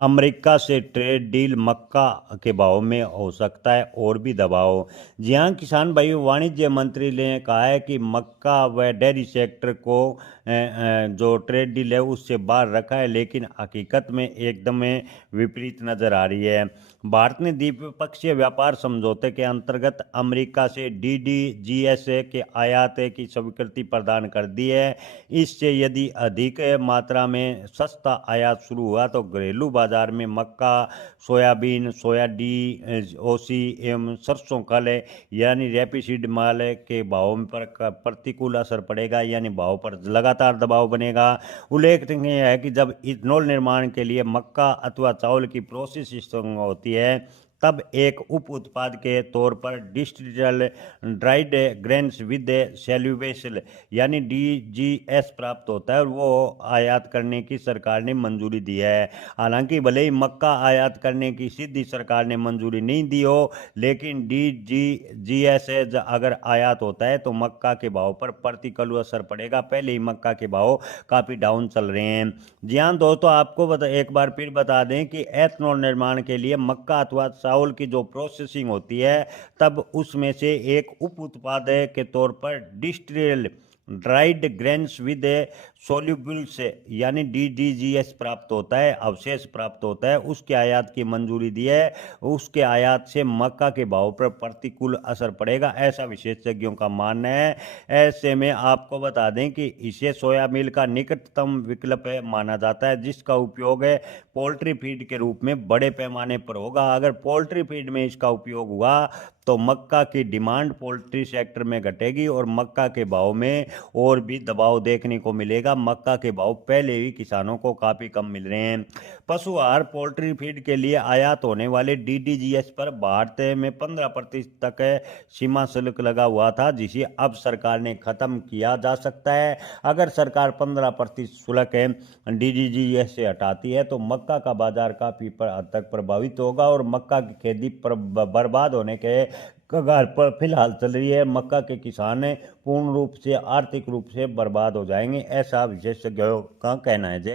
America से trade deal, मक्का के भाव में हो सकता है और भी दबाव। जी हाँ किसान भाइयों, वाणिज्य मंत्री ने कहा है कि मक्का व डेयरी सेक्टर को जो ट्रेड डील है उससे बाहर रखा है, लेकिन हकीकत में एकदम विपरीत नजर आ रही है। भारत ने द्विपक्षीय व्यापार समझौते के अंतर्गत अमेरिका से डीडीजीएस के आयात की स्वीकृति प्रदान कर दी है। इससे यदि अधिक मात्रा में सस्ता आयात शुरू हुआ तो घरेलू बाजार में मक्का, सोयाबीन, सोया डी ओसी एवं सरसों खल यानी रैपीसीड माल के भावों पर प्रतिकूल असर पड़ेगा, यानी भाव पर लगातार दबाव बनेगा। उल्लेखनीय है कि जब इथेनॉल निर्माण के लिए मक्का अथवा चावल की प्रोसेसिंग होती है तब एक उप उत्पाद के तौर पर डिस्टिल्ड ड्राइड ग्रेन्स विद सेल्यूबेसल यानी डीजीएस प्राप्त होता है और वो आयात करने की सरकार ने मंजूरी दी है। हालांकि भले ही मक्का आयात करने की सीधी सरकार ने मंजूरी नहीं दी हो, लेकिन डीजीएस अगर आयात होता है तो मक्का के भाव पर प्रतिकूल असर पड़ेगा। पहले ही मक्का के भाव काफ़ी डाउन चल रहे हैं। जी हाँ दोस्तों, आपको एक बार फिर बता दें कि एथनॉल निर्माण के लिए मक्का अथवा चावल की जो प्रोसेसिंग होती है तब उसमें से एक उप उत्पाद के तौर पर distilled dried grains with solubles यानी डीडीजीएस प्राप्त होता है, अवशेष प्राप्त होता है, उसके आयात की मंजूरी दी है। उसके आयात से मक्का के भाव पर प्रतिकूल असर पड़ेगा, ऐसा विशेषज्ञों का मानना है। ऐसे में आपको बता दें कि इसे सोया मिल का निकटतम विकल्प माना जाता है, जिसका उपयोग पोल्ट्री फीड के रूप में बड़े पैमाने पर होगा। अगर पोल्ट्री फीड में इसका उपयोग हुआ तो मक्का की डिमांड पोल्ट्री सेक्टर में घटेगी और मक्का के भाव में और भी दबाव देखने को मिलेगा। मक्का के भाव पहले ही किसानों को काफ़ी कम मिल रहे हैं। पशु आहार पोल्ट्री फीड के लिए आयात होने वाले डीडीजीएस पर भारत में 15% तक सीमा शुल्क लगा हुआ था, जिसे अब सरकार ने खत्म किया जा सकता है। अगर सरकार 15% शुल्क डीडीजीएस से हटाती है तो मक्का का बाजार काफ़ी हद तक प्रभावित होगा और मक्का की खेती पर बर्बाद होने के कगार पर फिलहाल चल रही है। मक्का के किसान पूर्ण रूप से आर्थिक रूप से बर्बाद हो जाएंगे, ऐसा विशेषज्ञों का कहना है। जय